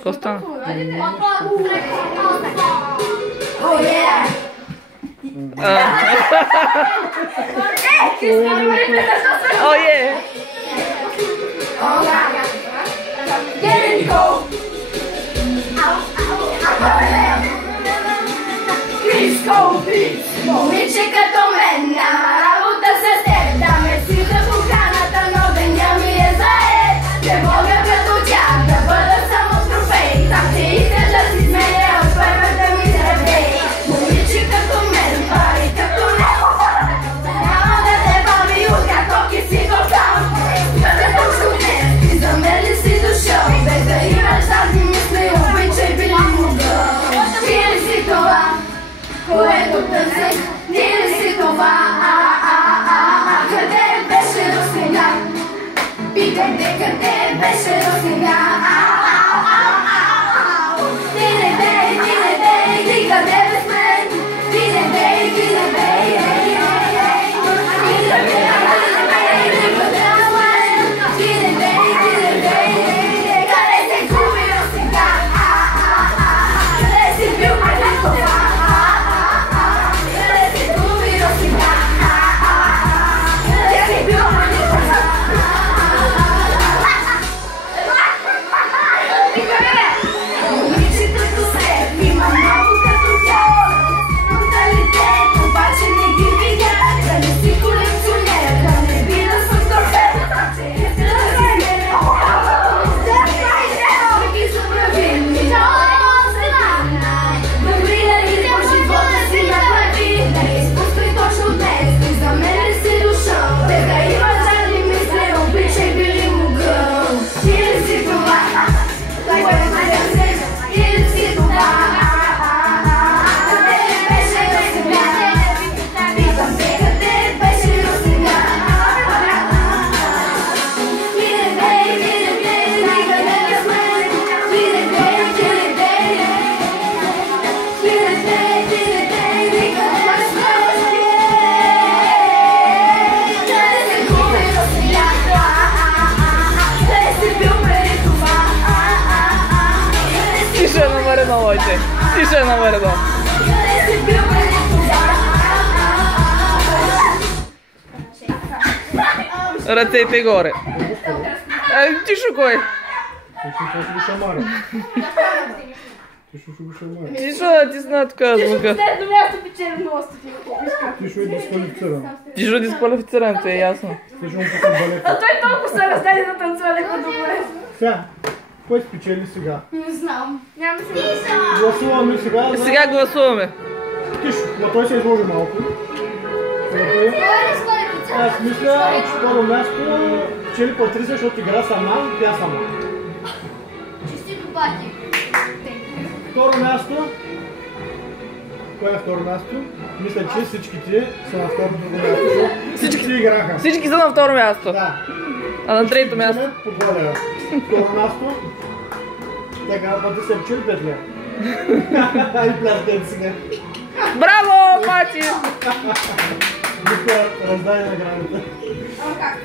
Какво стана? О, е! Момиче като мен, няма работа с теб. Даме си за поканата, но деня ми е заед. Не мога като тях да бъда само трофей. Там те искаш да си сменя от първата ми здравей. Момиче като мен, пари като него. Няма да те бави от какоки си го там. Бъде точно днес, ти за мен ли си дошъл? Без да имаш тази мисли, обичай би ли могъл? Ти ли си това, което търсих? Ти ли си това? Къде беше до сега? Питайте къде беше до сега? Ти не дей, ти къде без мен? Ти не дей, ти не дей, ти не дей, ти къде без мен? Ти не дей, къде се губи до сега? Къде си бил преди това? Тише номер едно, Лойче. Тише номер едно. Ръцете горе. Тишо кой? Тишо да тисна така звука. Тишо е дисквалифициран. Тишо е дисквалифициран, това е ясно. А той толкова се раздаде да танцува леко добре. Сега, кой спечели сега? Не знам. Няма се. Гласуваме сега. Сега гласуваме. Тишо, но той се изложи малко. Аз мисля, че второ място печели Патриция, защото игра сама, тя сама. Честито пати. Второ място. Кое е второ място? Мисля, че всичките са на второто място. Всички играха. Всички са на второ място. Да. А на трето място? Подволя. Второ място. Така, Патриция печели 5 лева. Ай, пляскайте сега. Браво, Пати! Вика, раздай наградата. Ама как?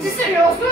Ти сериозно?